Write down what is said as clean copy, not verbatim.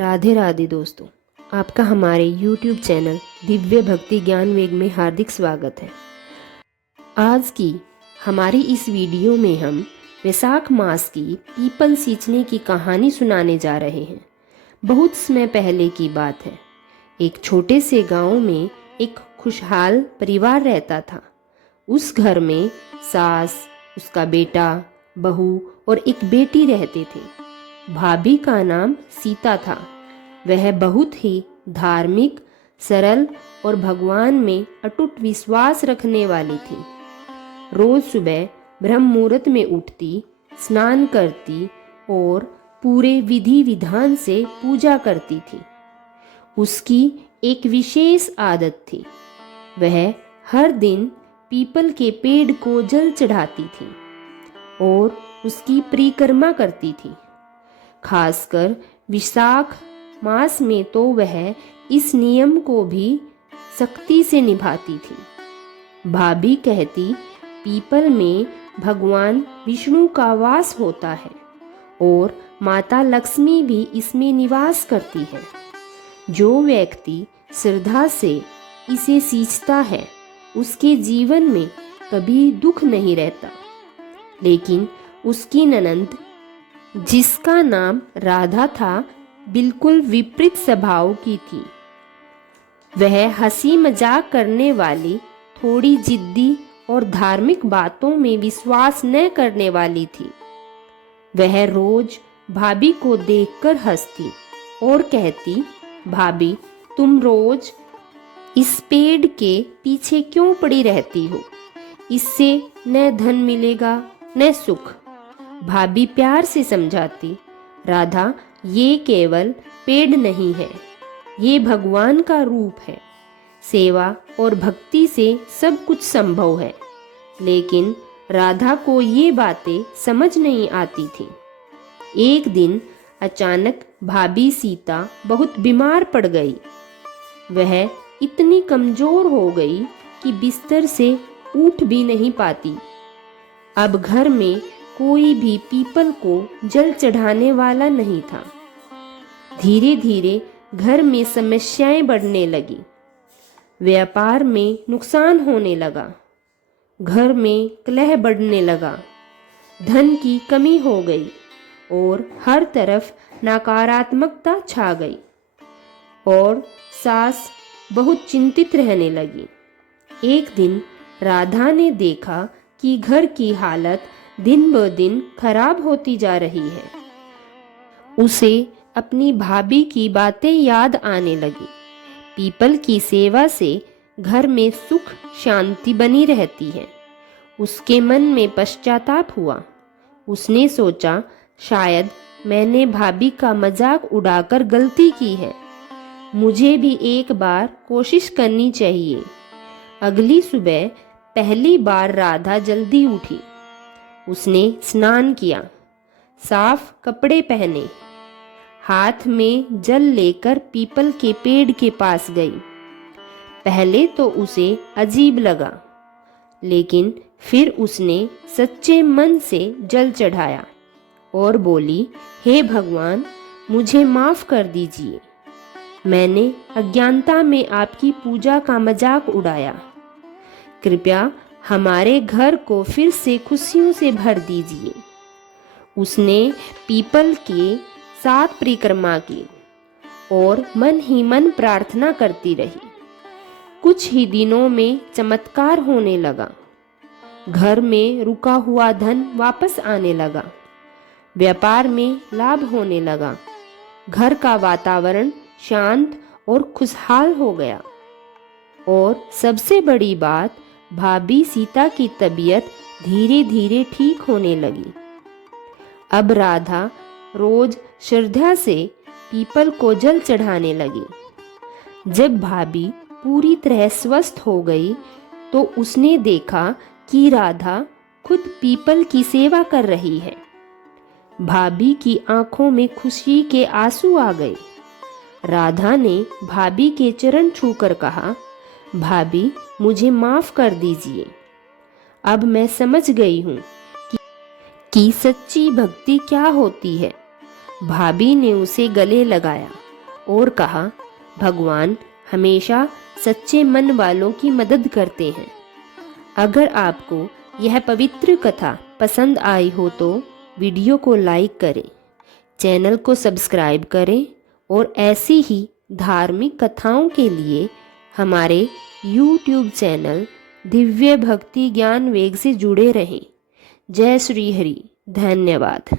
राधे राधे दोस्तों, आपका हमारे YouTube चैनल दिव्य भक्ति ज्ञान वेग में हार्दिक स्वागत है। आज की हमारी इस वीडियो में हम वैशाख मास की पीपल सींचने की कहानी सुनाने जा रहे हैं। बहुत समय पहले की बात है। एक छोटे से गांव में एक खुशहाल परिवार रहता था। उस घर में सास, उसका बेटा, बहू और एक बेटी रहते थे। भाभी का नाम सीता था। वह बहुत ही धार्मिक, सरल और भगवान में अटूट विश्वास रखने वाली थी। रोज सुबह ब्रह्म मुहूर्त में उठती, स्नान करती और पूरे विधि विधान से पूजा करती थी। उसकी एक विशेष आदत थी। वह हर दिन पीपल के पेड़ को जल चढ़ाती थी और उसकी परिक्रमा करती थी। खासकर वैशाख मास में तो वह इस नियम को भी सख्ती से निभाती थी। भाभी कहती, पीपल में भगवान विष्णु का वास होता है और माता लक्ष्मी भी इसमें निवास करती है। जो व्यक्ति श्रद्धा से इसे सींचता है उसके जीवन में कभी दुख नहीं रहता। लेकिन उसकी ननद, जिसका नाम राधा था, बिल्कुल विपरीत स्वभाव की थी। वह हंसी मजाक करने वाली, थोड़ी जिद्दी और धार्मिक बातों में विश्वास न करने वाली थी। वह रोज भाभी को देखकर हंसती और कहती, भाभी तुम रोज इस पेड़ के पीछे क्यों पड़ी रहती हो? इससे न धन मिलेगा न सुख। भाभी प्यार से समझाती, राधा ये केवल पेड़ नहीं है, ये भगवान का रूप है। सेवा और भक्ति से सब कुछ संभव है। लेकिन राधा को ये बातें समझ नहीं आती थी। एक दिन अचानक भाभी सीता बहुत बीमार पड़ गई। वह इतनी कमजोर हो गई कि बिस्तर से उठ भी नहीं पाती। अब घर में कोई भी पीपल को जल चढ़ाने वाला नहीं था। धीरे धीरे घर में समस्याएं बढ़ने लगी। व्यापार में नुकसान होने लगा। घर में कलह बढ़ने लगा। धन की कमी हो गई और हर तरफ नकारात्मकता छा गई। और सास बहुत चिंतित रहने लगी। एक दिन राधा ने देखा कि घर की हालत दिन ब दिन खराब होती जा रही है। उसे अपनी भाभी की बातें याद आने लगी। पीपल की सेवा से घर में सुख शांति बनी रहती है। उसके मन में पश्चाताप हुआ। उसने सोचा, शायद मैंने भाभी का मजाक उड़ाकर गलती की है। मुझे भी एक बार कोशिश करनी चाहिए। अगली सुबह पहली बार राधा जल्दी उठी। उसने स्नान किया, साफ कपड़े पहने, हाथ में जल लेकर पीपल के पेड़ के पास गई। पहले तो उसे अजीब लगा, लेकिन फिर उसने सच्चे मन से जल चढ़ाया और बोली, हे भगवान, मुझे माफ कर दीजिए। मैंने अज्ञानता में आपकी पूजा का मजाक उड़ाया। कृपया हमारे घर को फिर से खुशियों से भर दीजिए। उसने पीपल के 7 परिक्रमा की और मन ही मन प्रार्थना करती रही। कुछ ही दिनों में चमत्कार होने लगा। घर में रुका हुआ धन वापस आने लगा। व्यापार में लाभ होने लगा। घर का वातावरण शांत और खुशहाल हो गया। और सबसे बड़ी बात, भाभी सीता की तबीयत धीरे धीरे ठीक होने लगी। अब राधा रोज श्रद्धा से पीपल को जल चढ़ाने लगी। जब भाभी पूरी तरह स्वस्थ हो गई तो उसने देखा कि राधा खुद पीपल की सेवा कर रही है। भाभी की आंखों में खुशी के आंसू आ गए। राधा ने भाभी के चरण छूकर कहा, भाभी मुझे माफ कर दीजिए। अब मैं समझ गई हूँ कि सच्ची भक्ति क्या होती है। भाभी ने उसे गले लगाया और कहा, भगवान हमेशा सच्चे मन वालों की मदद करते हैं। अगर आपको यह पवित्र कथा पसंद आई हो तो वीडियो को लाइक करें, चैनल को सब्सक्राइब करें और ऐसी ही धार्मिक कथाओं के लिए हमारे YouTube चैनल दिव्य भक्ति ज्ञान वेग से जुड़े रहें। जय श्री हरि। धन्यवाद।